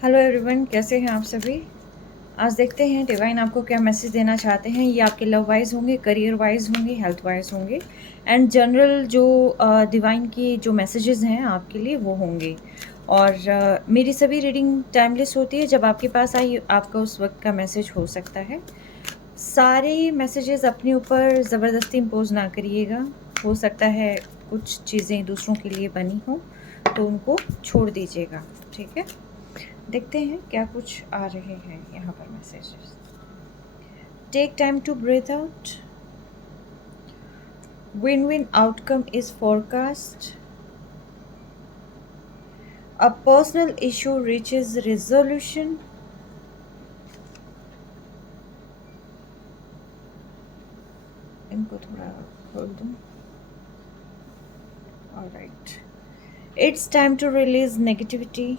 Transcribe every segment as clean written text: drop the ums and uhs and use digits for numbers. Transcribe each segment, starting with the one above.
Hello everyone, कैसे हैं आप सभी। आज देखते हैं डिवाइन आपको क्या मैसेज देना चाहते हैं। ये आपके लव वाइज होंगे, करियर वाइज होंगे, हेल्थ वाइज होंगे एंड जनरल जो डिवाइन की जो मैसेजेस हैं आपके लिए वो होंगे। और मेरी सभी रीडिंग टाइमलेस होती है। जब आपके पास आई आपका उस वक्त का मैसेज हो सकता है। सारे मैसेजेस अपने ऊपर ज़बरदस्ती इम्पोज ना करिएगा। हो सकता है कुछ चीज़ें दूसरों के लिए बनी हों तो उनको छोड़ दीजिएगा, ठीक है। देखते हैं क्या कुछ आ रहे हैं यहाँ पर messages. Take time to breathe out. Win win outcome is forecast. A personal issue reaches resolution. इनको थोड़ा खोल दूँ। Alright, it's time to release negativity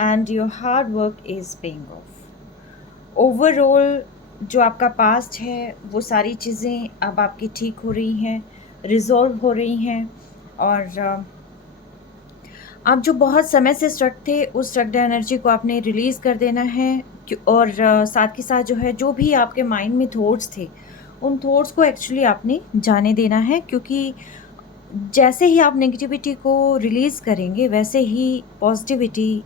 and your hard work is paying off. Overall जो आपका पास्ट है वो सारी चीज़ें अब आपकी ठीक हो रही हैं, रिजॉल्व हो रही हैं। और आप जो बहुत समय से स्ट्रक थे उस स्ट्रक्ड एनर्जी को आपने रिलीज़ कर देना है। और साथ के साथ जो भी आपके माइंड में थॉट्स थे उन थॉट्स को एक्चुअली आपने जाने देना है, क्योंकि जैसे ही आप नेगेटिविटी को रिलीज़ करेंगे वैसे ही पॉजिटिविटी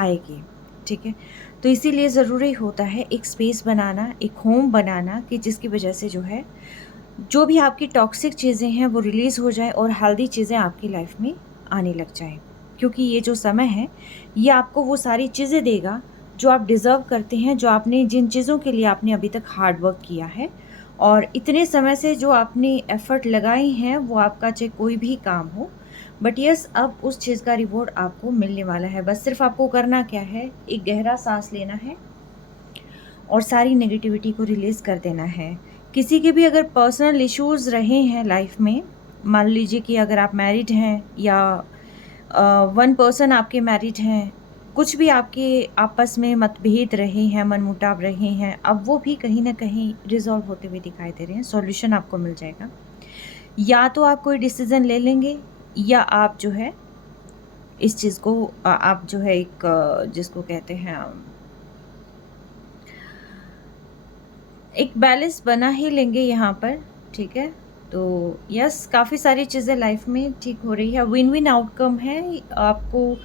आएगी, ठीक है। तो इसीलिए ज़रूरी होता है एक स्पेस बनाना, एक होम बनाना कि जिसकी वजह से जो भी आपकी टॉक्सिक चीज़ें हैं वो रिलीज़ हो जाए और हेल्दी चीज़ें आपकी लाइफ में आने लग जाएं। क्योंकि ये जो समय है ये आपको वो सारी चीज़ें देगा जो आप डिज़र्व करते हैं, जो आपने जिन चीज़ों के लिए आपने अभी तक हार्ड वर्क किया है और इतने समय से जो आपने एफ़र्ट लगाए हैं वो आपका चाहे कोई भी काम हो। बट यस, अब उस चीज़ का रिवॉर्ड आपको मिलने वाला है। बस सिर्फ आपको करना क्या है, एक गहरा सांस लेना है और सारी नेगेटिविटी को रिलीज़ कर देना है। किसी के भी अगर पर्सनल इश्यूज़ रहे हैं लाइफ में, मान लीजिए कि अगर आप मैरिड हैं या वन पर्सन आपके मैरिड हैं, कुछ भी आपके आपस में मतभेद रहे हैं, मनमुटाव रहे हैं, अब वो भी कहीं ना कहीं रिजॉल्व होते हुए दिखाई दे रहे हैं। सॉल्यूशन आपको मिल जाएगा। या तो आप कोई डिसीज़न ले लेंगे या आप इस चीज़ को आप एक जिसको कहते हैं एक बैलेंस बना ही लेंगे यहाँ पर, ठीक है। तो यस, काफ़ी सारी चीज़ें लाइफ में ठीक हो रही है। विन विन आउटकम है। आपको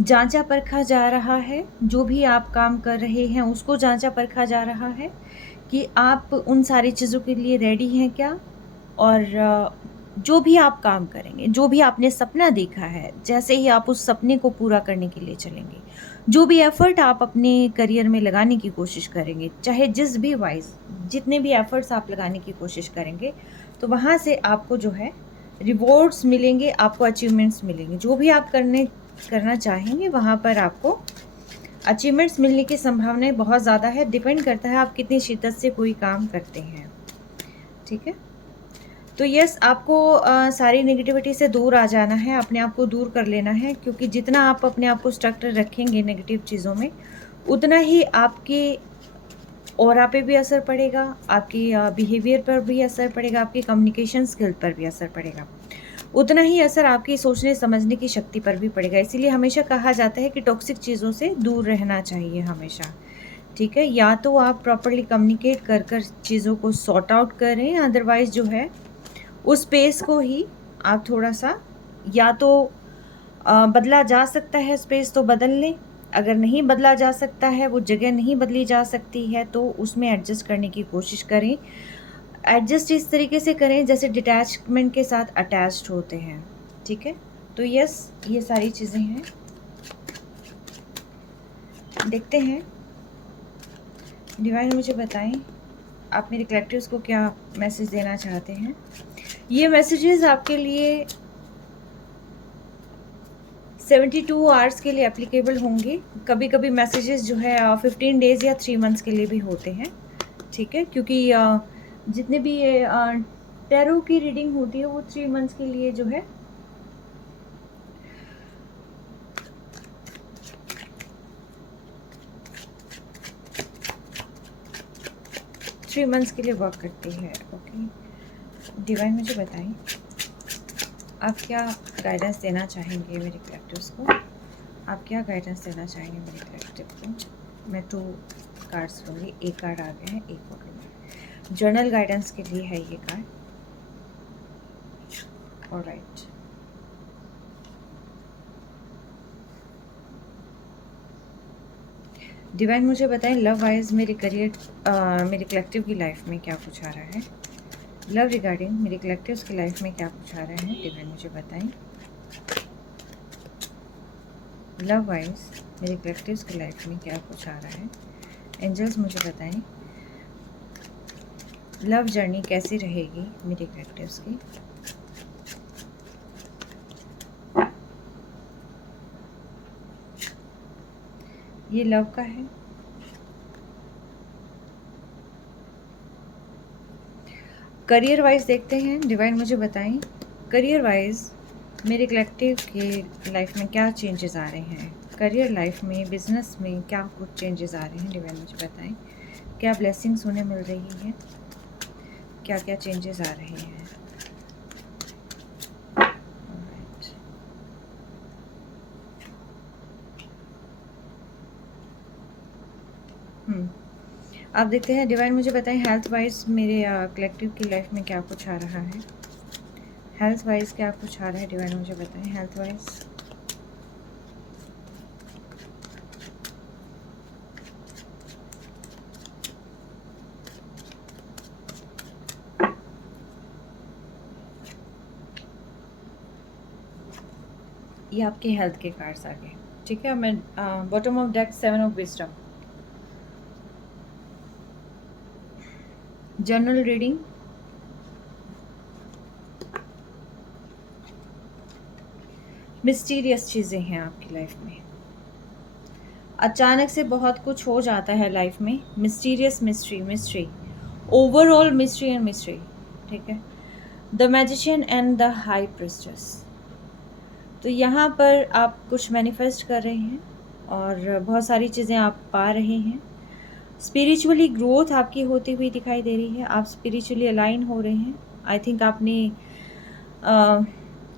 जांचा परखा जा रहा है, जो भी आप काम कर रहे हैं उसको जांचा परखा जा रहा है कि आप उन सारी चीज़ों के लिए रेडी हैं क्या। और जो भी आप काम करेंगे, जो भी आपने सपना देखा है, जैसे ही आप उस सपने को पूरा करने के लिए चलेंगे, जो भी एफ़र्ट आप अपने करियर में लगाने की कोशिश करेंगे, चाहे जिस भी वाइज़ जितने भी एफ़र्ट्स आप लगाने की कोशिश करेंगे, तो वहाँ से आपको रिवॉर्ड्स मिलेंगे, आपको अचीवमेंट्स मिलेंगे। जो भी आप करना चाहेंगे वहाँ पर आपको अचीवमेंट्स मिलने की संभावनाएं बहुत ज़्यादा है। डिपेंड करता है आप कितनी शिद्दत से कोई काम करते हैं, ठीक है। तो यस, आपको सारी नेगेटिविटी से दूर आ जाना है, अपने आप को दूर कर लेना है, क्योंकि जितना आप अपने आप को स्ट्रक्चर रखेंगे नेगेटिव चीज़ों में, उतना ही आपके ऑरा पे भी असर पड़ेगा, आपकी बिहेवियर पर भी असर पड़ेगा, आपकी कम्युनिकेशन स्किल पर भी असर पड़ेगा, उतना ही असर आपकी सोचने समझने की शक्ति पर भी पड़ेगा। इसीलिए हमेशा कहा जाता है कि टॉक्सिक चीज़ों से दूर रहना चाहिए हमेशा, ठीक है। या तो आप प्रॉपरली कम्युनिकेट कर चीज़ों को सॉर्ट आउट करें, अदरवाइज उस स्पेस को ही आप थोड़ा सा या तो बदला जा सकता है, स्पेस तो बदल लें। अगर नहीं बदला जा सकता है, वो जगह नहीं बदली जा सकती है, तो उसमें एडजस्ट करने की कोशिश करें। एडजस्ट इस तरीके से करें जैसे डिटैचमेंट के साथ अटैच्ड होते हैं, ठीक है। तो यस, ये सारी चीज़ें हैं। देखते हैं डिवाइन मुझे बताएं आप मेरे कलेक्टिव्स को क्या मैसेज देना चाहते हैं। ये मैसेजेस आपके लिए 72 आवर्स के लिए एप्लीकेबल होंगे। कभी कभी मैसेजेस 15 डेज़ या 3 मंथ्स के लिए भी होते हैं, ठीक है। क्योंकि जितने भी ये टैरो की रीडिंग होती है वो 3 मंथ्स के लिए 3 मंथ्स के लिए वर्क करती है। ओके, डिवाइन मुझे बताएं आप क्या गाइडेंस देना चाहेंगे मेरे कलेक्टिव्स को। आप क्या गाइडेंस देना चाहेंगे मेरे कलेक्टिव को? मैं 2 कार्ड्स लूँगी, एक कार्ड आ गया है, एक और लूँगी। जर्नल गाइडेंस के लिए है ये कार्ड। ऑलराइट, डिवाइन मुझे बताएं लव वाइज मेरे करियर, मेरे कलेक्टिव की लाइफ में क्या कुछ आ रहा है। लव रिगार्डिंग मेरे कलेक्टिव्स की लाइफ में क्या कुछ आ रहा है, डिवाइन मुझे बताएं। लव वाइज मेरे कलेक्टिव्स की लाइफ में क्या कुछ आ रहा है। एंजल्स मुझे बताएं लव जर्नी कैसी रहेगी मेरे कलेक्टिव्स की। ये लव का है। करियर वाइज देखते हैं, डिवाइन मुझे बताएं करियर वाइज मेरे कलेक्टिव के लाइफ में क्या चेंजेस आ रहे हैं। करियर लाइफ में, बिजनेस में क्या कुछ चेंजेस आ रहे हैं, डिवाइन मुझे बताएं। क्या ब्लेसिंग्स उन्हें मिल रही है, क्या क्या चेंजेस आ रहे हैं। आप देखते हैं, डिवाइन मुझे बताएं हेल्थ वाइज मेरे कलेक्टिव की लाइफ में क्या कुछ आ रहा है। हेल्थ वाइज क्या कुछ आ रहा है, डिवाइन मुझे बताएं हेल्थ वाइज। ये आपके हेल्थ के कार्ड्स आ गए, ठीक है। मैं bottom of deck 7 of wisdom. General reading, mysterious चीज़ें हैं आपकी लाइफ में। अचानक से बहुत कुछ हो जाता है लाइफ में। Mysterious, mystery, overall mystery and mystery, ठीक है। The magician and the high priestess. तो यहाँ पर आप कुछ मैनिफेस्ट कर रहे हैं और बहुत सारी चीज़ें आप पा रहे हैं। स्पिरिचुअली ग्रोथ आपकी होती हुई दिखाई दे रही है। आप स्पिरिचुअली अलाइन हो रहे हैं। आई थिंक आपने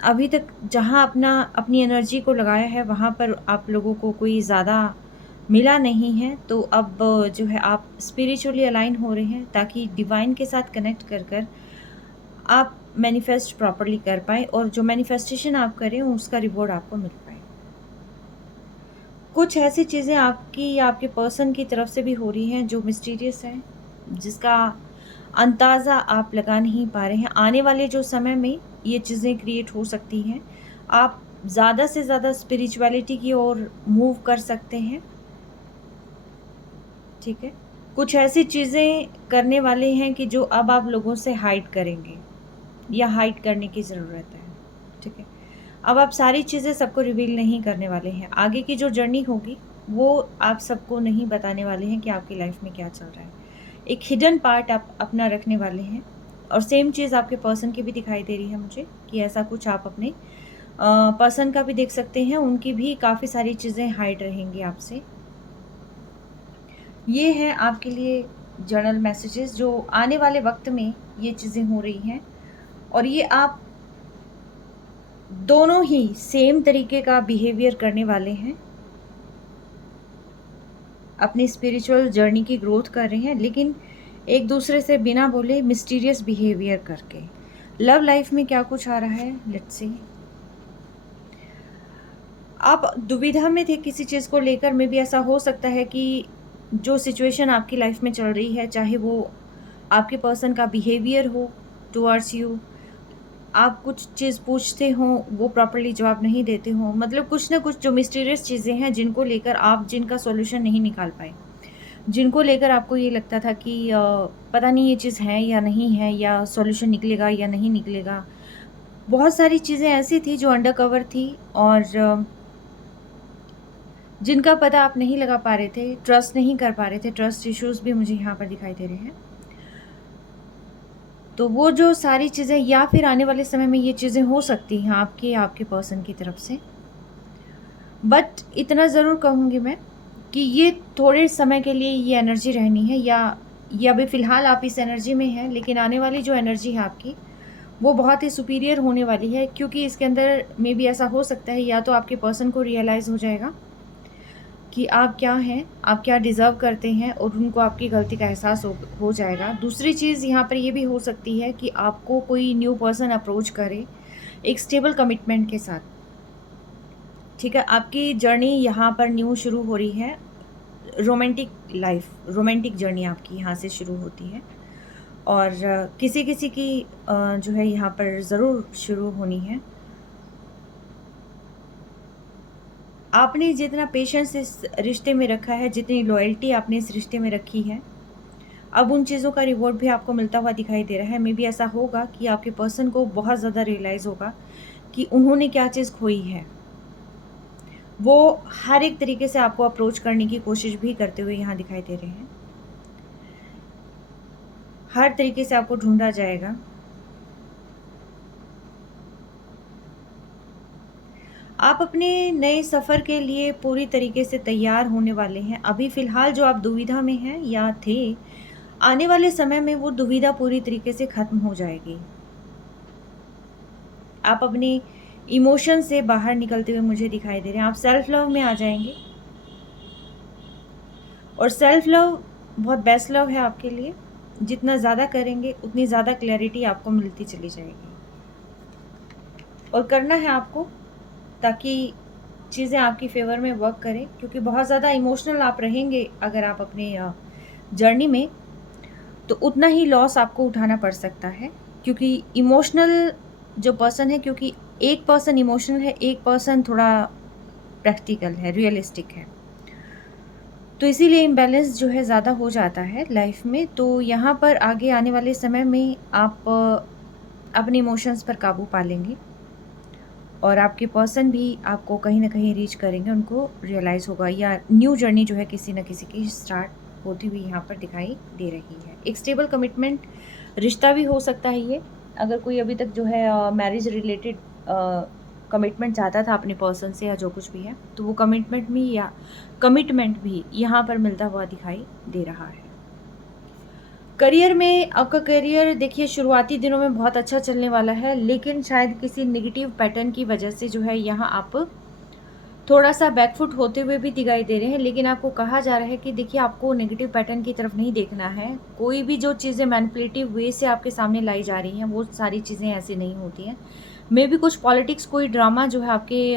अभी तक जहाँ अपनी एनर्जी को लगाया है वहाँ पर आप लोगों को कोई ज़्यादा मिला नहीं है। तो अब जो है आप स्पिरिचुअली अलाइन हो रहे हैं ताकि डिवाइन के साथ कनेक्ट कर कर आप मैनिफेस्ट प्रॉपरली कर पाए और जो मैनिफेस्टेशन आप करें उसका रिवॉर्ड आपको मिल पाए। कुछ ऐसी चीज़ें आपकी या आपके पर्सन की तरफ से भी हो रही हैं जो मिस्टीरियस है, जिसका अंदाज़ा आप लगा नहीं पा रहे हैं। आने वाले जो समय में ये चीज़ें क्रिएट हो सकती हैं। आप ज़्यादा से ज़्यादा स्पिरिचुअलिटी की ओर मूव कर सकते हैं, ठीक है। कुछ ऐसी चीज़ें करने वाले हैं कि जो अब आप लोगों से हाइड करेंगे या हाइड करने की ज़रूरत है, ठीक है। अब आप सारी चीज़ें सबको रिवील नहीं करने वाले हैं। आगे की जो जर्नी होगी वो आप सबको नहीं बताने वाले हैं कि आपकी लाइफ में क्या चल रहा है। एक हिडन पार्ट आप अपना रखने वाले हैं। और सेम चीज़ आपके पर्सन की भी दिखाई दे रही है मुझे कि ऐसा कुछ आप अपने पर्सन का भी देख सकते हैं। उनकी भी काफ़ी सारी चीज़ें हाइड रहेंगी आपसे। ये है आपके लिए जर्नल मैसेजेस जो आने वाले वक्त में ये चीज़ें हो रही हैं। और ये आप दोनों ही सेम तरीके का बिहेवियर करने वाले हैं। अपनी स्पिरिचुअल जर्नी की ग्रोथ कर रहे हैं, लेकिन एक दूसरे से बिना बोले मिस्टीरियस बिहेवियर करके। लव लाइफ में क्या कुछ आ रहा है, लेट्स सी। आप दुविधा में थे किसी चीज़ को लेकर। में भी ऐसा हो सकता है कि जो सिचुएशन आपकी लाइफ में चल रही है, चाहे वो आपके पर्सन का बिहेवियर हो टुवर्ड्स यू, आप कुछ चीज़ पूछते हो वो प्रॉपर्ली जवाब नहीं देते हो, मतलब कुछ ना कुछ जो मिस्टीरियस चीज़ें हैं जिनको लेकर आप जिनका सॉल्यूशन नहीं निकाल पाए, जिनको लेकर आपको ये लगता था कि पता नहीं ये चीज़ है या नहीं है, या सॉल्यूशन निकलेगा या नहीं निकलेगा। बहुत सारी चीज़ें ऐसी थी जो अंडर कवर थी और जिनका पता आप नहीं लगा पा रहे थे, ट्रस्ट नहीं कर पा रहे थे। ट्रस्ट इश्यूज़ भी मुझे यहाँ पर दिखाई दे रहे हैं। तो वो जो सारी चीज़ें, या फिर आने वाले समय में ये चीज़ें हो सकती हैं आपके पर्सन की तरफ से। बट इतना ज़रूर कहूँगी मैं कि ये थोड़े समय के लिए ये एनर्जी रहनी है, या अभी फ़िलहाल आप इस एनर्जी में हैं, लेकिन आने वाली जो एनर्जी है आपकी वो बहुत ही सुपीरियर होने वाली है। क्योंकि इसके अंदर मे बी ऐसा हो सकता है, या तो आपके पर्सन को रियलाइज़ हो जाएगा कि आप क्या हैं, आप क्या डिज़र्व करते हैं, और उनको आपकी गलती का एहसास हो जाएगा। दूसरी चीज़ यहाँ पर ये भी हो सकती है कि आपको कोई न्यू पर्सन अप्रोच करे एक स्टेबल कमिटमेंट के साथ, ठीक है? आपकी जर्नी यहाँ पर न्यू शुरू हो रही है, रोमांटिक लाइफ, रोमांटिक जर्नी आपकी यहाँ से शुरू होती है, और किसी किसी की जो है यहाँ पर ज़रूर शुरू होनी है। आपने जितना पेशेंस इस रिश्ते में रखा है, जितनी लॉयल्टी आपने इस रिश्ते में रखी है, अब उन चीज़ों का रिवॉर्ड भी आपको मिलता हुआ दिखाई दे रहा है। मे बी ऐसा होगा कि आपके पर्सन को बहुत ज़्यादा रियलाइज़ होगा कि उन्होंने क्या चीज़ खोई है। वो हर एक तरीके से आपको अप्रोच करने की कोशिश भी करते हुए यहाँ दिखाई दे रहे हैं। हर तरीके से आपको ढूंढा जाएगा। आप अपने नए सफ़र के लिए पूरी तरीके से तैयार होने वाले हैं। अभी फ़िलहाल जो आप दुविधा में हैं या थे, आने वाले समय में वो दुविधा पूरी तरीके से ख़त्म हो जाएगी। आप अपने इमोशन से बाहर निकलते हुए मुझे दिखाई दे रहे हैं। आप सेल्फ लव में आ जाएंगे, और सेल्फ लव बहुत बेस्ट लव है आपके लिए। जितना ज़्यादा करेंगे उतनी ज़्यादा क्लैरिटी आपको मिलती चली जाएगी, और करना है आपको ताकि चीज़ें आपकी फ़ेवर में वर्क करें, क्योंकि बहुत ज़्यादा इमोशनल आप रहेंगे अगर आप अपने जर्नी में, तो उतना ही लॉस आपको उठाना पड़ सकता है। क्योंकि इमोशनल जो पर्सन है, क्योंकि एक पर्सन इमोशनल है, एक पर्सन थोड़ा प्रैक्टिकल है, रियलिस्टिक है, तो इसीलिए इम्बैलेंस जो है ज़्यादा हो जाता है लाइफ में। तो यहाँ पर आगे आने वाले समय में आप अपने इमोशंस पर काबू पा लेंगे, और आपके पर्सन भी आपको कहीं ना कहीं रीच करेंगे, उनको रियलाइज़ होगा, या न्यू जर्नी जो है किसी न किसी की स्टार्ट होती हुई यहाँ पर दिखाई दे रही है। एक स्टेबल कमिटमेंट रिश्ता भी हो सकता है ये। अगर कोई अभी तक जो है मैरिज रिलेटेड कमिटमेंट चाहता था अपने पर्सन से, या जो कुछ भी है, तो वो कमिटमेंट भी यहाँ पर मिलता हुआ दिखाई दे रहा है। करियर में आपका करियर देखिए शुरुआती दिनों में बहुत अच्छा चलने वाला है, लेकिन शायद किसी नेगेटिव पैटर्न की वजह से जो है यहाँ आप थोड़ा सा बैकफुट होते हुए भी दिखाई दे रहे हैं। लेकिन आपको कहा जा रहा है कि देखिए आपको नेगेटिव पैटर्न की तरफ नहीं देखना है। कोई भी जो चीज़ें मैनिपुलेटिव वे से आपके सामने लाई जा रही हैं, वो सारी चीज़ें ऐसी नहीं होती हैं। मे भी कुछ पॉलिटिक्स, कोई ड्रामा जो है आपके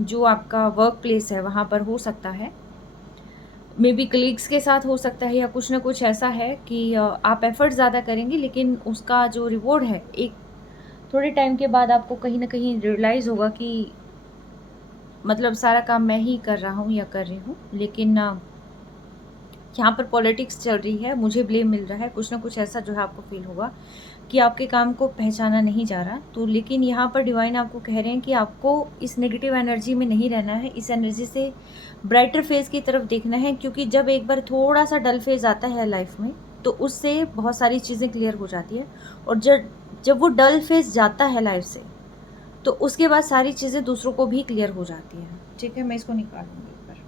जो आपका वर्क प्लेस है वहाँ पर हो सकता है। मे बी कलीग्स के साथ हो सकता है, या कुछ ना कुछ ऐसा है कि आप एफर्ट ज़्यादा करेंगे, लेकिन उसका जो रिवॉर्ड है एक थोड़े टाइम के बाद आपको कहीं ना कहीं रियलाइज़ होगा कि मतलब सारा काम मैं ही कर रहा हूँ या कर रही हूँ, लेकिन यहाँ पर पॉलिटिक्स चल रही है, मुझे ब्लेम मिल रहा है, कुछ ना कुछ ऐसा जो है आपको फील होगा कि आपके काम को पहचाना नहीं जा रहा। तो लेकिन यहाँ पर डिवाइन आपको कह रहे हैं कि आपको इस नेगेटिव एनर्जी में नहीं रहना है, इस एनर्जी से ब्राइटर फेज़ की तरफ देखना है। क्योंकि जब एक बार थोड़ा सा डल फेज़ आता है लाइफ में, तो उससे बहुत सारी चीज़ें क्लियर हो जाती है, और जब वो डल फेज़ जाता है लाइफ से, तो उसके बाद सारी चीज़ें दूसरों को भी क्लियर हो जाती हैं। ठीक है, मैं इसको निकालूंगी एक बार।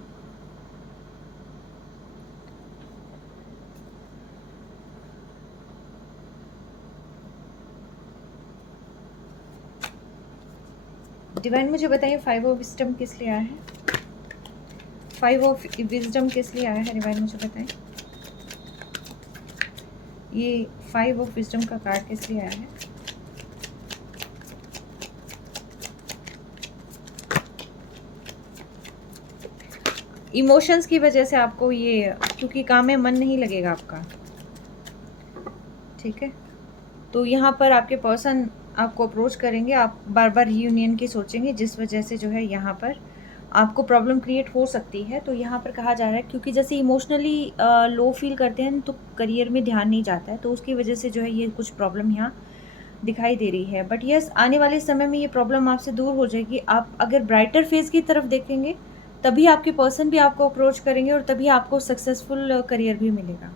डिवाइन मुझे बताइए 5 ऑफ विजडम किस लिए आया है? 5 ऑफ विजडम किस लिए आया है? डिवाइन मुझे बताएं, ये 5 ऑफ विजडम का कार्ड किस लिए आया है? इमोशंस की वजह से आपको ये, क्योंकि काम में मन नहीं लगेगा आपका, ठीक है? तो यहाँ पर आपके पर्सन आपको अप्रोच करेंगे, आप बार बार रीयूनियन की सोचेंगे, जिस वजह से जो है यहाँ पर आपको प्रॉब्लम क्रिएट हो सकती है। तो यहाँ पर कहा जा रहा है, क्योंकि जैसे इमोशनली लो फील करते हैं तो करियर में ध्यान नहीं जाता है, तो उसकी वजह से जो है ये कुछ प्रॉब्लम यहाँ दिखाई दे रही है। बट यस, आने वाले समय में ये प्रॉब्लम आपसे दूर हो जाएगी। आप अगर ब्राइटर फेज की तरफ देखेंगे, तभी आपके पर्सन भी आपको अप्रोच करेंगे, और तभी आपको सक्सेसफुल करियर भी मिलेगा।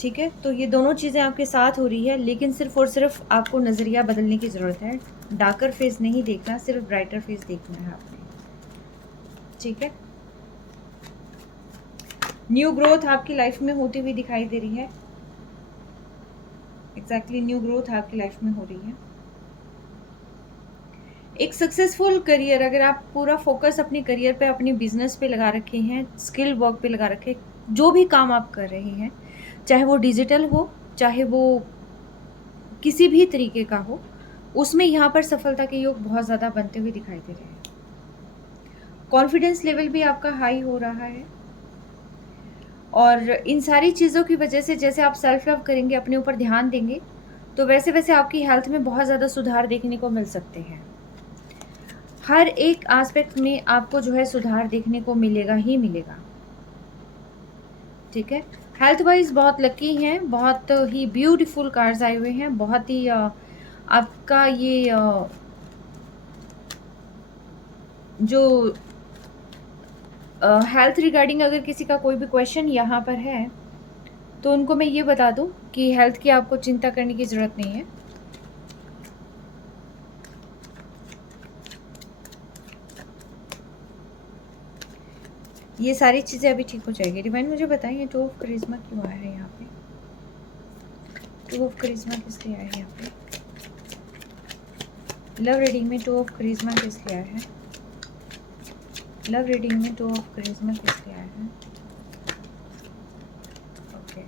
ठीक है, तो ये दोनों चीज़ें आपके साथ हो रही है, लेकिन सिर्फ और सिर्फ आपको नज़रिया बदलने की ज़रूरत है। डार्कर फेज नहीं देखना, सिर्फ ब्राइटर फेज देखना है आपने। ठीक है, न्यू ग्रोथ आपकी लाइफ में होती हुई दिखाई दे रही है। एग्जैक्टली न्यू ग्रोथ आपकी लाइफ में हो रही है। एक सक्सेसफुल करियर, अगर आप पूरा फोकस अपने करियर पे, अपने बिजनेस पे लगा रखे हैं, स्किल वर्क पे लगा रखे, जो भी काम आप कर रहे हैं, चाहे वो डिजिटल हो, चाहे वो किसी भी तरीके का हो, उसमें यहाँ पर सफलता के योग बहुत ज़्यादा बनते हुए दिखाई दे रहे हैं। कॉन्फिडेंस लेवल भी आपका हाई हो रहा है, और इन सारी चीज़ों की वजह से जैसे आप सेल्फ लव करेंगे, अपने ऊपर ध्यान देंगे, तो वैसे वैसे आपकी हेल्थ में बहुत ज़्यादा सुधार देखने को मिल सकते हैं। हर एक एस्पेक्ट में आपको जो है सुधार देखने को मिलेगा ही मिलेगा। ठीक है, हेल्थ वाइज बहुत लकी हैं, बहुत ही ब्यूटीफुल कार्ड्स आए हुए हैं, बहुत ही आपका ये जो हेल्थ रिगार्डिंग अगर किसी का कोई भी क्वेश्चन यहाँ पर है, तो उनको मैं ये बता दूं कि हेल्थ की आपको चिंता करने की ज़रूरत नहीं है। ये सारी चीज़ें अभी ठीक हो जाएगी। डिवाइन मुझे बताइए, टू ऑफ करिश्मा क्यों आया है यहाँ पे? टू ऑफ करिश्मा किस लिए आया है यहाँ पे? लव रीडिंग में टू ऑफ करिश्मा किस लिए आया है? लव रीडिंग में टू ऑफ करिश्मा किस लिए आया है? ओके,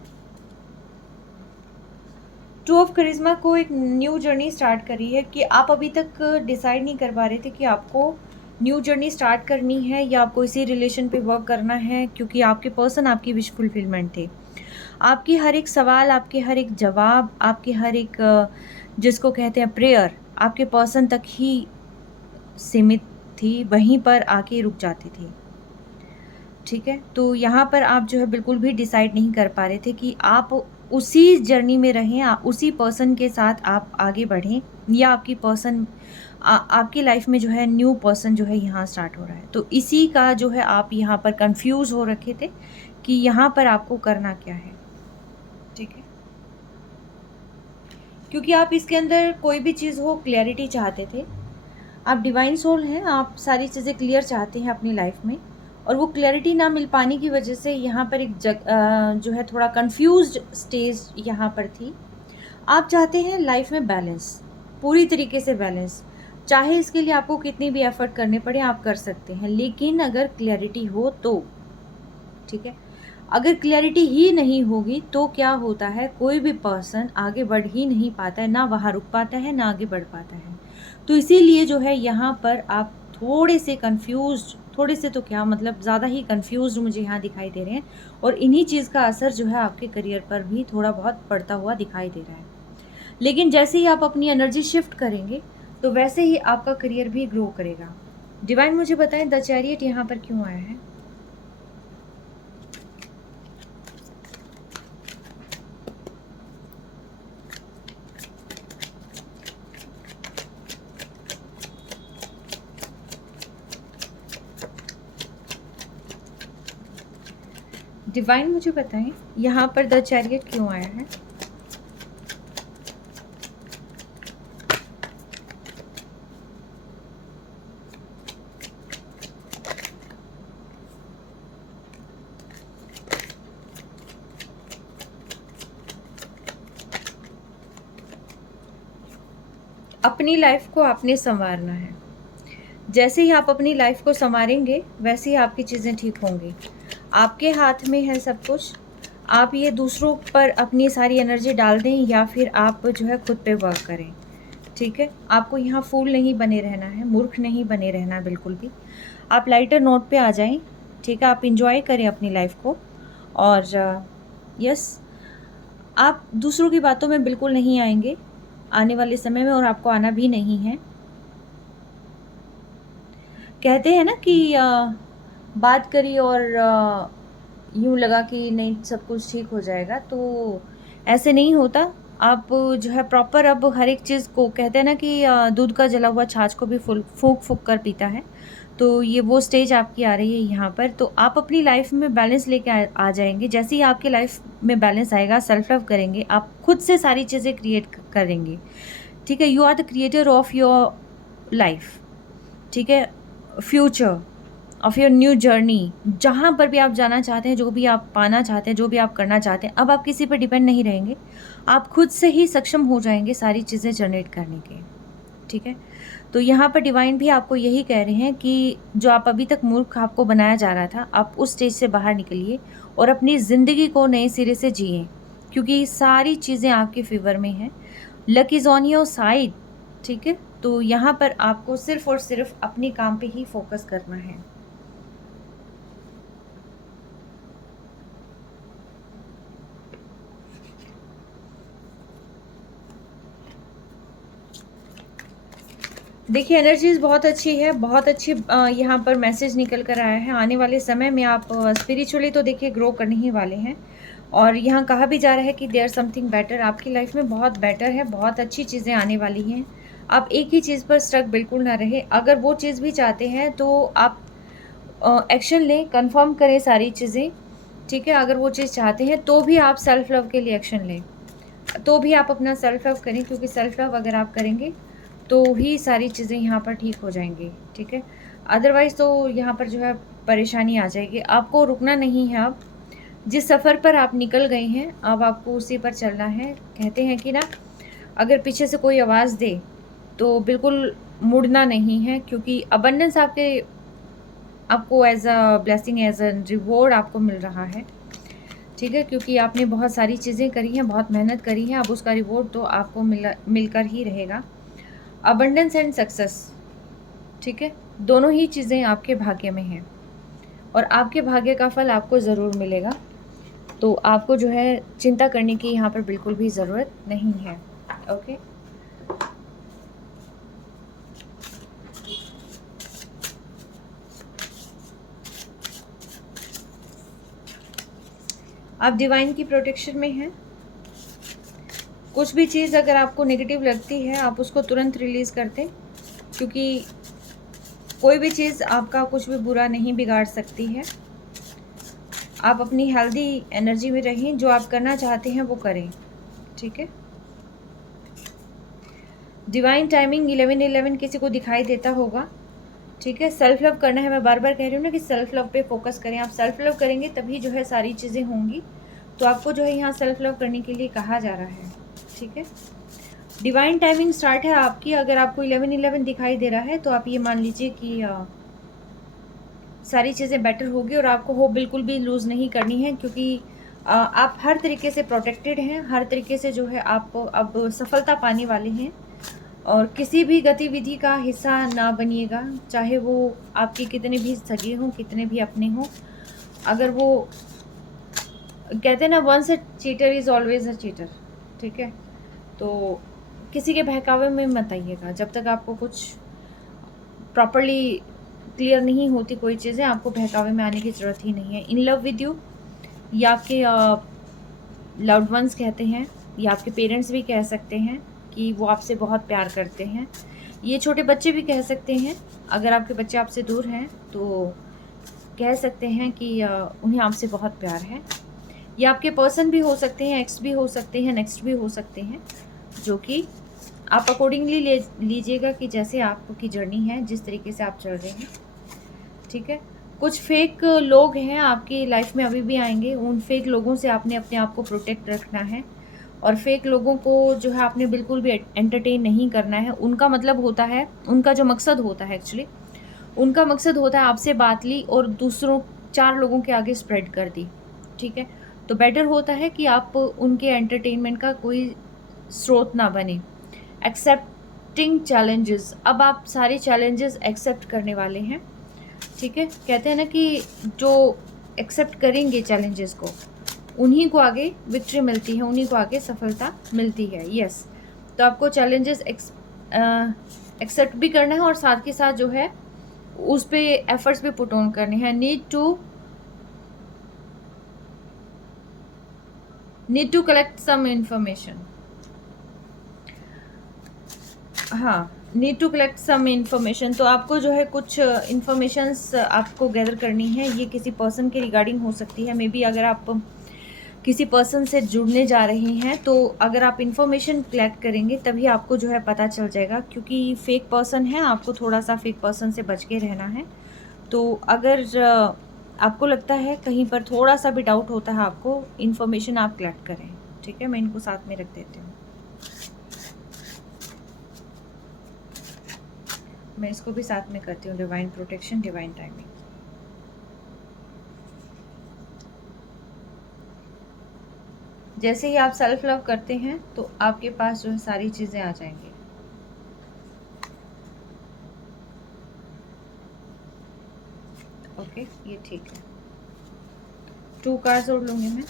टू ऑफ करिश्मा को एक न्यू जर्नी स्टार्ट करी है कि आप अभी तक डिसाइड नहीं कर पा रहे थे कि आपको न्यू जर्नी स्टार्ट करनी है या आपको इसी रिलेशन पे वर्क करना है, क्योंकि आपके पर्सन आपकी विश फुलफिलमेंट थे। आपकी हर एक सवाल, आपके हर एक जवाब, आपके हर एक जिसको कहते हैं प्रेयर, आपके पर्सन तक ही सीमित थी, वहीं पर आके रुक जाती थी। ठीक है, तो यहाँ पर आप जो है बिल्कुल भी डिसाइड नहीं कर पा रहे थे कि आप उसी जर्नी में रहें, उसी पर्सन के साथ आप आगे बढ़ें, या आपकी पर्सन आपकी लाइफ में जो है न्यू पर्सन जो है यहाँ स्टार्ट हो रहा है। तो इसी का जो है आप यहाँ पर कंफ्यूज हो रखे थे कि यहाँ पर आपको करना क्या है। ठीक है, क्योंकि आप इसके अंदर कोई भी चीज़ हो क्लैरिटी चाहते थे। आप डिवाइन सोल हैं, आप सारी चीज़ें क्लियर चाहते हैं अपनी लाइफ में, और वो क्लैरिटी ना मिल पाने की वजह से यहाँ पर एक जो है थोड़ा कंफ्यूज्ड स्टेज यहाँ पर थी। आप चाहते हैं लाइफ में बैलेंस, पूरी तरीके से बैलेंस, चाहे इसके लिए आपको कितनी भी एफर्ट करने पड़े आप कर सकते हैं, लेकिन अगर क्लैरिटी हो तो। ठीक है, अगर क्लैरिटी ही नहीं होगी तो क्या होता है, कोई भी पर्सन आगे बढ़ ही नहीं पाता है, ना वहाँ रुक पाता है, ना आगे बढ़ पाता है। तो इसीलिए जो है यहाँ पर आप थोड़े से कंफ्यूज्ड, थोड़े से तो क्या मतलब ज़्यादा ही कंफ्यूज्ड मुझे यहाँ दिखाई दे रहे हैं, और इन्हीं चीज़ का असर जो है आपके करियर पर भी थोड़ा बहुत पड़ता हुआ दिखाई दे रहा है। लेकिन जैसे ही आप अपनी एनर्जी शिफ्ट करेंगे, तो वैसे ही आपका करियर भी ग्रो करेगा। डिवाइन मुझे बताएं, द चैरियट यहाँ पर क्यों आया है? डिवाइन मुझे बताएं, यहाँ पर द चैरियट क्यों आया है? अपनी लाइफ को आपने संवारना है। जैसे ही आप अपनी लाइफ को संवारेंगे, वैसे ही आपकी चीज़ें ठीक होंगी। आपके हाथ में है सब कुछ। आप ये दूसरों पर अपनी सारी एनर्जी डाल दें, या फिर आप जो है खुद पे वर्क करें। ठीक है, आपको यहाँ फूल नहीं बने रहना है, मूर्ख नहीं बने रहना बिल्कुल भी। आप लाइटर नोट पे आ जाएं। ठीक है, आप इंजॉय करें अपनी लाइफ को, और यस, आप दूसरों की बातों में बिल्कुल नहीं आएंगे आने वाले समय में, और आपको आना भी नहीं है। कहते हैं ना कि बात करी और यूँ लगा कि नहीं सब कुछ ठीक हो जाएगा, तो ऐसे नहीं होता। आप जो है प्रॉपर अब हर एक चीज़ को, कहते हैं ना कि दूध का जला हुआ छाछ को भी फूंक फूंक कर पीता है। तो ये वो स्टेज आपकी आ रही है यहाँ पर। तो आप अपनी लाइफ में बैलेंस लेके आ जाएंगे। जैसे ही आपके लाइफ में बैलेंस आएगा, सेल्फ लव करेंगे, आप खुद से सारी चीज़ें क्रिएट करेंगे। ठीक है, you are the creator of your life. ठीक है, future of your new journey, जहाँ पर भी आप जाना चाहते हैं, जो भी आप पाना चाहते हैं, जो भी आप करना चाहते हैं, अब आप किसी पर डिपेंड नहीं रहेंगे। आप खुद से ही सक्षम हो जाएंगे सारी चीज़ें जनरेट करने के। ठीक है। तो यहाँ पर डिवाइन भी आपको यही कह रहे हैं कि जो आप अभी तक मूर्ख आपको बनाया जा रहा था, आप उस स्टेज से बाहर निकलिए और अपनी ज़िंदगी को नए सिरे से जिए, क्योंकि सारी चीज़ें आपके फ़ेवर में हैं। Luck is on your side, ठीक है। तो यहाँ पर आपको सिर्फ़ और सिर्फ़ अपने काम पे ही फोकस करना है। देखिए एनर्जीज़ बहुत अच्छी है, बहुत अच्छी यहाँ पर मैसेज निकल कर आया है। आने वाले समय में आप स्पिरिचुअली तो देखिए ग्रो करने ही वाले हैं, और यहाँ कहा भी जा रहा है कि देयर समथिंग बेटर, आपकी लाइफ में बहुत बेटर है, बहुत अच्छी चीज़ें आने वाली हैं। आप एक ही चीज़ पर स्टक बिल्कुल ना रहें। अगर वो चीज़ भी चाहते हैं तो आप एक्शन लें, कन्फर्म करें सारी चीज़ें, ठीक है। अगर वो चीज़ चाहते हैं तो भी आप सेल्फ लव के लिए एक्शन लें, तो भी आप अपना सेल्फ लव करें, क्योंकि सेल्फ लव अगर आप करेंगे तो ही सारी चीज़ें यहाँ पर ठीक हो जाएंगी, ठीक है। अदरवाइज़ तो यहाँ पर जो है परेशानी आ जाएगी। आपको रुकना नहीं है। अब जिस सफ़र पर आप निकल गए हैं, अब आपको उसी पर चलना है। कहते हैं कि ना, अगर पीछे से कोई आवाज़ दे तो बिल्कुल मुड़ना नहीं है, क्योंकि अबंडेंस आपको as a blessing, as a reward आपको मिल रहा है, ठीक है। क्योंकि आपने बहुत सारी चीज़ें करी हैं, बहुत मेहनत करी है, अब उसका रिवॉर्ड तो आपको मिलकर ही रहेगा। अबंडेंस एंड सक्सेस, ठीक है, दोनों ही चीज़ें आपके भाग्य में हैं, और आपके भाग्य का फल आपको ज़रूर मिलेगा। तो आपको जो है चिंता करने की यहाँ पर बिल्कुल भी ज़रूरत नहीं है। ओके, आप डिवाइन की प्रोटेक्शन में हैं। कुछ भी चीज़ अगर आपको नेगेटिव लगती है, आप उसको तुरंत रिलीज़ कर दें, क्योंकि कोई भी चीज़ आपका कुछ भी बुरा नहीं बिगाड़ सकती है। आप अपनी हेल्दी एनर्जी में रहें, जो आप करना चाहते हैं वो करें, ठीक है। डिवाइन टाइमिंग 11-11 किसी को दिखाई देता होगा, ठीक है। सेल्फ लव करना है, मैं बार बार कह रही हूँ ना कि सेल्फ लव पे फोकस करें। आप सेल्फ लव करेंगे तभी जो है सारी चीज़ें होंगी। तो आपको जो है यहाँ सेल्फ लव करने के लिए कहा जा रहा है, ठीक है। डिवाइन टाइमिंग स्टार्ट है आपकी। अगर आपको 11-11 दिखाई दे रहा है तो आप ये मान लीजिए कि सारी चीज़ें बेटर होगी, और आपको होप बिल्कुल भी लूज़ नहीं करनी है, क्योंकि आप हर तरीके से प्रोटेक्टेड हैं, हर तरीके से जो है आप अब सफलता पाने वाले हैं। और किसी भी गतिविधि का हिस्सा ना बनिएगा, चाहे वो आपके कितने भी सगे हों, कितने भी अपने हों। अगर वो कहते हैं ना, once a cheater is always a cheater, ठीक है। तो किसी के बहकावे में मत आइएगा। जब तक आपको कुछ प्रॉपरली क्लियर नहीं होती कोई चीज़ें, आपको बहकावे में आने की ज़रूरत ही नहीं है। इन लव विद यू, या आपके लव्ड वंस कहते हैं, या आपके पेरेंट्स भी कह सकते हैं कि वो आपसे बहुत प्यार करते हैं। ये छोटे बच्चे भी कह सकते हैं, अगर आपके बच्चे आपसे दूर हैं तो कह सकते हैं कि उन्हें आपसे बहुत प्यार है। या आपके पर्सन भी हो सकते हैं, एक्स भी हो सकते हैं, नेक्स्ट भी हो सकते हैं, जो कि आप अकॉर्डिंगली लीजिएगा कि जैसे आपकी जर्नी है, जिस तरीके से आप चल रहे हैं, ठीक है। कुछ फेक लोग हैं आपकी लाइफ में, अभी भी आएंगे। उन फेक लोगों से आपने अपने आप को प्रोटेक्ट रखना है, और फेक लोगों को जो है आपने बिल्कुल भी एंटरटेन नहीं करना है। उनका मतलब होता है, उनका जो मकसद होता है, एक्चुअली उनका मकसद होता है आपसे बात ली और दूसरों 4 लोगों के आगे स्प्रेड कर दी, ठीक है। तो बेटर होता है कि आप उनके एंटरटेनमेंट का कोई स्रोत ना बने। एक्सेप्टिंग चैलेंजेस, अब आप सारे चैलेंजेस एक्सेप्ट करने वाले हैं, ठीक है। कहते हैं ना कि जो एक्सेप्ट करेंगे चैलेंजेस को, उन्हीं को आगे विक्ट्री मिलती है, उन्हीं को आगे सफलता मिलती है। यस, तो आपको चैलेंजेस एक्सेप्ट भी करना है, और साथ के साथ जो है उस पे एफर्ट्स भी पुट ऑन करने हैं। Need to collect some information. हाँ, need to collect some information, तो आपको जो है कुछ इंफॉर्मेशंस आपको गैदर करनी है। ये किसी पर्सन के रिगार्डिंग हो सकती है। मे बी अगर आप किसी पर्सन से जुड़ने जा रहे हैं, तो अगर आप इन्फॉर्मेशन कलेक्ट करेंगे तभी आपको जो है पता चल जाएगा, क्योंकि फेक पर्सन है, आपको थोड़ा सा फेक पर्सन से बच के रहना है। तो अगर आपको लगता है कहीं पर थोड़ा सा भी डाउट होता है आपको, इन्फॉर्मेशन आप कलेक्ट करें, ठीक है। मैं इनको साथ में रख देती हूँ। मैं इसको भी साथ में करती हूँ, डिवाइन प्रोटेक्शन, डिवाइन टाइमिंग। जैसे ही आप सेल्फ लव करते हैं तो आपके पास जो है सारी चीज़ें आ जाएंगी। ओके, ये ठीक है। 2 कार्ड्स और लूँगी मैं।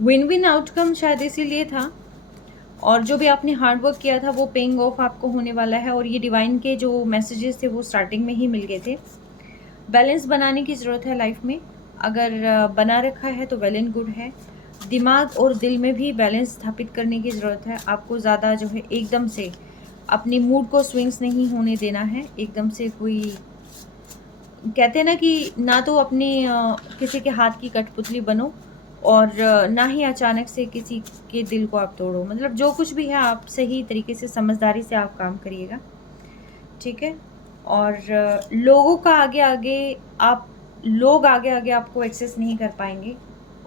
विन विन आउटकम शायद इसीलिए था, और जो भी आपने हार्ड वर्क किया था वो पेइंग ऑफ आपको होने वाला है। और ये डिवाइन के जो मैसेजेस थे वो स्टार्टिंग में ही मिल गए थे। बैलेंस बनाने की ज़रूरत है लाइफ में, अगर बना रखा है तो वेल एंड गुड है। दिमाग और दिल में भी बैलेंस स्थापित करने की ज़रूरत है। आपको ज़्यादा जो है एकदम से अपनी मूड को स्विंग्स नहीं होने देना है। एकदम से कोई कहते हैं ना कि ना तो अपनी किसी के हाथ की कठपुतली बनो, और ना ही अचानक से किसी के दिल को आप तोड़ो। मतलब जो कुछ भी है आप सही तरीके से समझदारी से आप काम करिएगा, ठीक है। और लोगों का लोग आगे आगे आपको एक्सेस नहीं कर पाएंगे।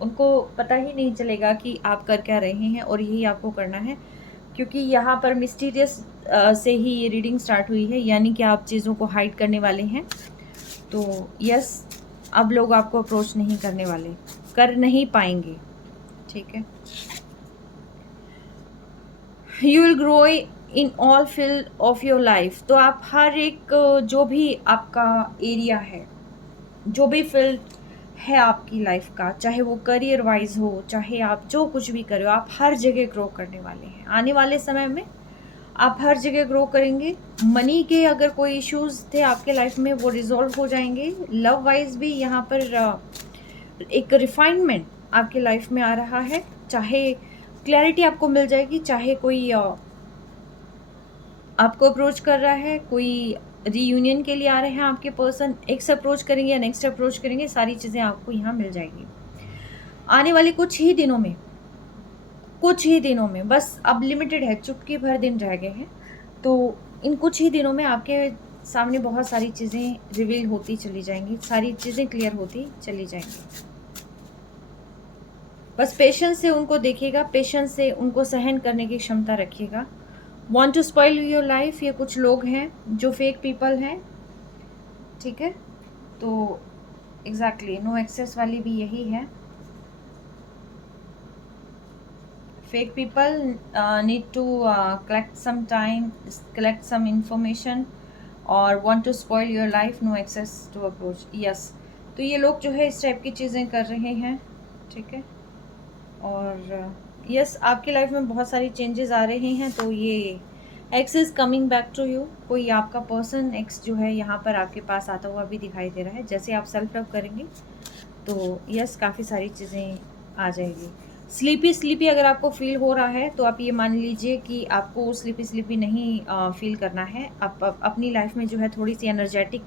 उनको पता ही नहीं चलेगा कि आप कर क्या रहे हैं, और यही आपको करना है, क्योंकि यहाँ पर मिस्टीरियस से ही ये रीडिंग स्टार्ट हुई है, यानी कि आप चीज़ों को हाइड करने वाले हैं। तो यस, अब लोग आपको अप्रोच नहीं करने वाले, कर नहीं पाएंगे, ठीक है। You will grow in all field of your life. तो आप हर एक जो भी आपका एरिया है, जो भी फील्ड है आपकी लाइफ का, चाहे वो करियर वाइज हो, चाहे आप जो कुछ भी कर रहे हो, आप हर जगह ग्रो करने वाले हैं। आने वाले समय में आप हर जगह ग्रो करेंगे। मनी के अगर कोई इश्यूज थे आपके लाइफ में वो रिजॉल्व हो जाएंगे। लव वाइज भी यहाँ पर एक रिफाइनमेंट आपके लाइफ में आ रहा है। चाहे क्लैरिटी आपको मिल जाएगी, चाहे कोई आपको अप्रोच कर रहा है, कोई रीयूनियन के लिए आ रहे हैं आपके पर्सन, एक से अप्रोच करेंगे या नेक्स्ट अप्रोच करेंगे, सारी चीज़ें आपको यहाँ मिल जाएगी। आने वाले कुछ ही दिनों में बस अब लिमिटेड है, चुटकी भर दिन रह गए हैं। तो इन कुछ ही दिनों में आपके सामने बहुत सारी चीज़ें रिवील होती चली जाएंगी, सारी चीज़ें क्लियर होती चली जाएंगी। बस पेशेंस से उनको देखिएगा, पेशेंस से उनको सहन करने की क्षमता रखिएगा। Want to spoil your life, ये कुछ लोग हैं जो फेक पीपल हैं, ठीक है। तो एग्जैक्टली नो एक्सेस वाली भी यही है। Fake people need to collect some time, collect some information, और want to spoil your life, no access to approach, yes। तो ये लोग जो है इस टाइप की चीज़ें कर रहे हैं, ठीक है। और यस, आपकी लाइफ में बहुत सारी चेंजेस आ रहे हैं। तो ये ex is coming back to you. कोई आपका पर्सन एक्स जो है यहाँ पर आपके पास आता हुआ भी दिखाई दे रहा है। जैसे आप सेल्फ लव करेंगे तो यस, काफ़ी सारी चीज़ें आ जाएगी। स्लीपी अगर आपको फील हो रहा है तो आप ये मान लीजिए कि आपको स्लीपी नहीं फील करना है। आप अपनी लाइफ में जो है थोड़ी सी एनर्जेटिक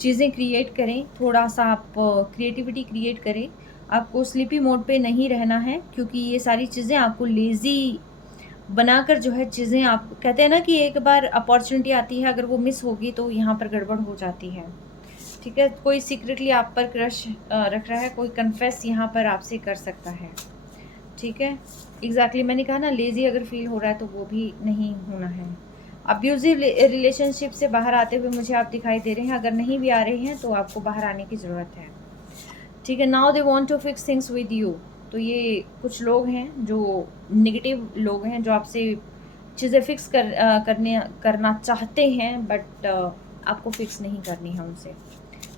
चीज़ें क्रिएट करें, थोड़ा सा आप क्रिएटिविटी क्रिएट करें। आपको स्लीपी मोड पे नहीं रहना है, क्योंकि ये सारी चीज़ें आपको लेज़ी बनाकर जो है चीज़ें, आप कहते हैं ना कि एक बार अपॉर्चुनिटी आती है, अगर वो मिस होगी तो यहाँ पर गड़बड़ हो जाती है, ठीक है। कोई सीक्रेटली आप पर क्रश रख रहा है, कोई कन्फेस यहाँ पर आपसे कर सकता है, ठीक है। एग्जैक्टली मैंने कहा ना, लेज़ी अगर फील हो रहा है तो वो भी नहीं होना है। अब्यूजिव रिलेशनशिप से बाहर आते हुए मुझे आप दिखाई दे रहे हैं। अगर नहीं भी आ रहे हैं तो आपको बाहर आने की ज़रूरत है, ठीक है। Now they want to fix things with you. तो ये कुछ लोग हैं जो नेगेटिव लोग हैं, जो आपसे चीज़ें फिक्स करना चाहते हैं, बट आपको फिक्स नहीं करनी है उनसे।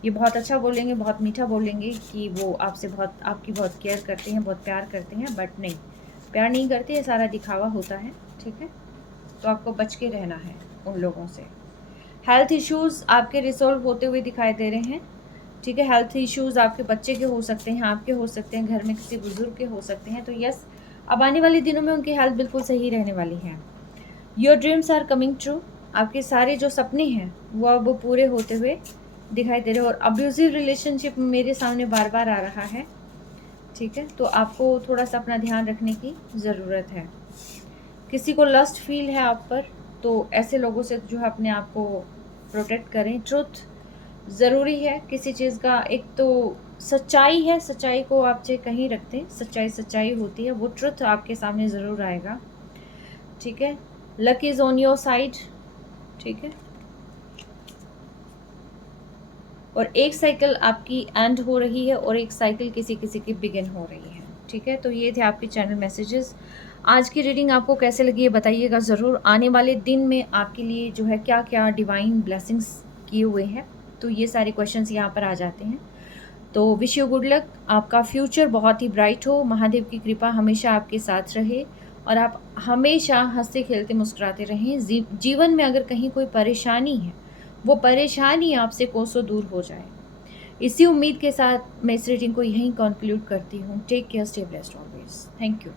ये बहुत अच्छा बोलेंगे, बहुत मीठा बोलेंगे कि वो आपसे आपकी बहुत केयर करते हैं, बहुत प्यार करते हैं, बट नहीं, प्यार नहीं करते, ये सारा दिखावा होता है, ठीक है। तो आपको बच के रहना है उन लोगों से। हेल्थ इश्यूज़ आपके रिसॉल्व होते हुए दिखाई दे रहे हैं, ठीक है। हेल्थ इश्यूज़ आपके बच्चे के हो सकते हैं, आपके हो सकते हैं, घर में किसी बुजुर्ग के हो सकते हैं। तो यस, अब आने वाले दिनों में उनकी हेल्थ बिल्कुल सही रहने वाली है। Your dreams are coming true. आपके सारे जो सपने हैं वो अब पूरे होते हुए दिखाई दे रहे हैं। और अब्यूजिव रिलेशनशिप मेरे सामने बार बार आ रहा है, ठीक है। तो आपको थोड़ा सा अपना ध्यान रखने की ज़रूरत है। किसी को लस्ट फील है आप पर, तो ऐसे लोगों से जो है अपने आप को प्रोटेक्ट करें। ट्रुथ ज़रूरी है किसी चीज़ का। एक तो सच्चाई है, सच्चाई को आप चाहे कहीं रख दें, सच्चाई सच्चाई होती है, वो ट्रुथ आपके सामने ज़रूर आएगा, ठीक है। Luck is on your side, ठीक है। और एक साइकिल आपकी एंड हो रही है और एक साइकिल किसी किसी की बिगिन हो रही है, ठीक है। तो ये थे आपके चैनल मैसेजेस। आज की रीडिंग आपको कैसे लगी है बताइएगा ज़रूर। आने वाले दिन में आपके लिए जो है क्या क्या डिवाइन ब्लेसिंग्स किए हुए हैं, तो ये सारे क्वेश्चंस यहाँ पर आ जाते हैं। तो विश यू गुड लक, आपका फ्यूचर बहुत ही ब्राइट हो, महादेव की कृपा हमेशा आपके साथ रहे और आप हमेशा हंसते खेलते मुस्कुराते रहें। जीवन में अगर कहीं कोई परेशानी है, वो परेशानी आपसे कोसों दूर हो जाए। इसी उम्मीद के साथ मैं इस रीडिंग को यहीं कंक्लूड करती हूँ। Take care, stay blessed always. Thank you.